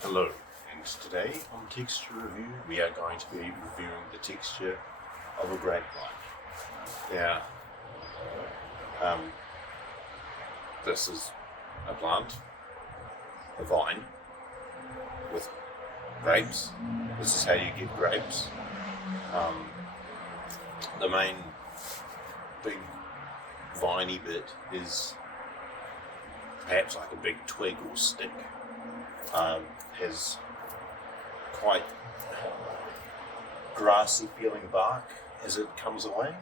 Hello, and today on Texture Review we are going to be reviewing the texture of a grape vine. Now, this is a plant, a vine, with grapes. This is how you get grapes. The main big viney bit is perhaps like a big twig or stick. Has quite grassy feeling bark as it comes away,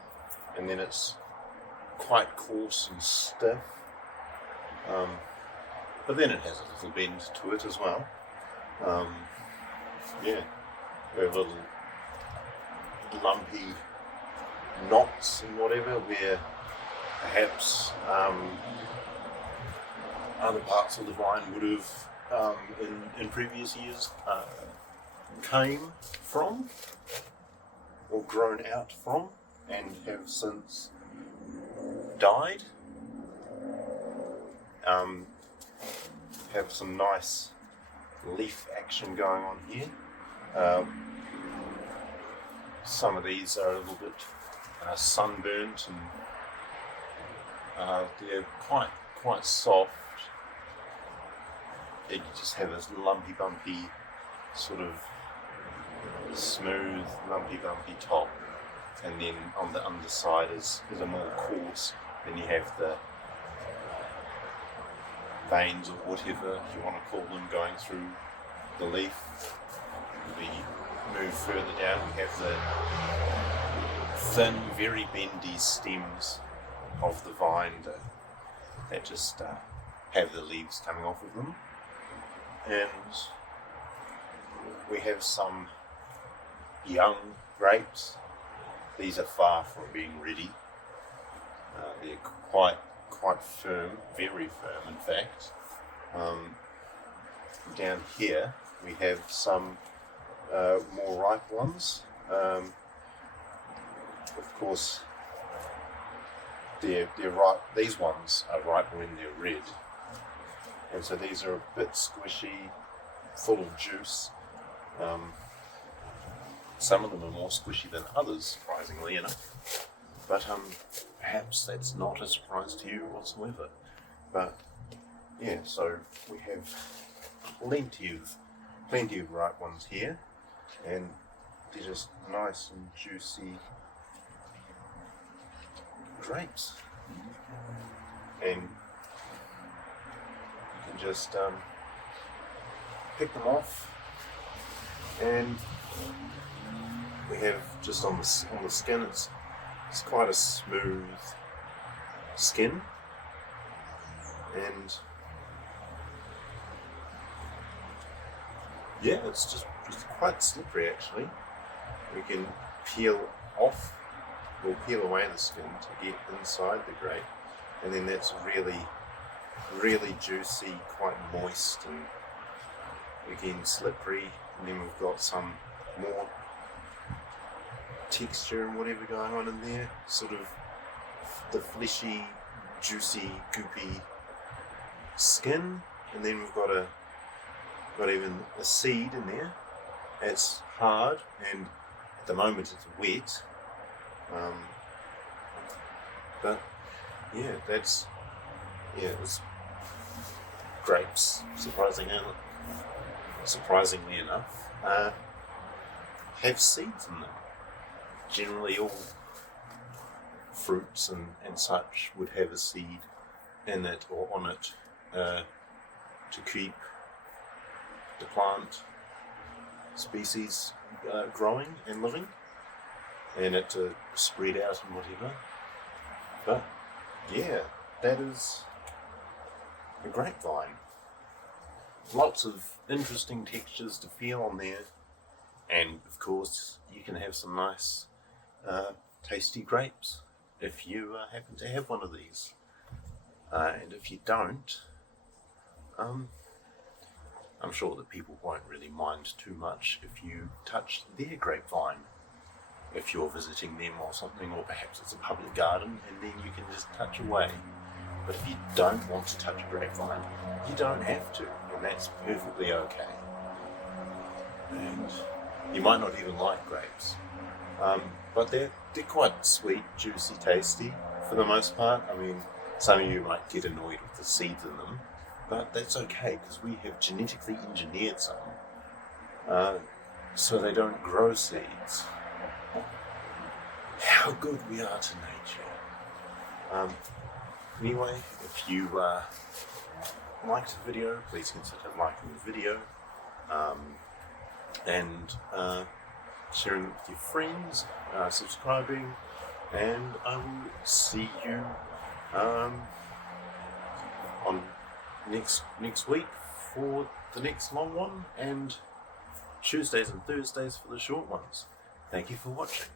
and then it's quite coarse and stiff, but then it has a little bend to it as well. Very little lumpy knots and whatever, where perhaps other parts of the vine would have in previous years came from or grown out from and have since died. Have some nice leaf action going on here. Some of these are a little bit sunburnt and they're quite soft. You just have this lumpy bumpy sort of smooth lumpy bumpy top, and then on the underside is a more coarse. Then you have the veins or whatever you want to call them going through the leaf. We move further down, we have the thin, very bendy stems of the vine that just have the leaves coming off of them. And we have some young grapes. These are far from being ready. They're quite firm, very firm in fact. Down here we have some more ripe ones. Of course, they're ripe. These ones are ripe when they're red. And so these are a bit squishy, full of juice. Some of them are more squishy than others, surprisingly enough. But perhaps that's not a surprise to you whatsoever. But yeah, so we have plenty of ripe ones here, and they're just nice and juicy grapes. And just pick them off, and we have just on the skin, it's quite a smooth skin, and yeah, it's quite slippery actually. We can peel away the skin to get inside the grape, and then that's really juicy, quite moist, and again slippery. And then we've got some more texture and whatever going on in there, sort of the fleshy, juicy, goopy skin. And then we've got even a seed in there. It's hard, and at the moment it's wet. But yeah, it's grapes, surprisingly enough, have seeds in them. Generally all fruits and such would have a seed in it or on it to keep the plant species growing and living, and it to spread out and whatever. But yeah, that is a grapevine. Lots of interesting textures to feel on there, and of course you can have some nice tasty grapes if you happen to have one of these, and if you don't, I'm sure that people won't really mind too much if you touch their grapevine if you're visiting them or something, or perhaps it's a public garden and then you can just touch away. But if you don't want to touch a grapevine, you don't have to, and that's perfectly okay. and you might not even like grapes. But they're quite sweet, juicy, tasty for the most part. I mean, some of you might get annoyed with the seeds in them, but that's okay because we have genetically engineered some so they don't grow seeds. How good we are to nature. Anyway, if you liked the video, please consider liking the video and sharing it with your friends, subscribing, and I will see you on next week for the next long one, and Tuesdays and Thursdays for the short ones. Thank you for watching.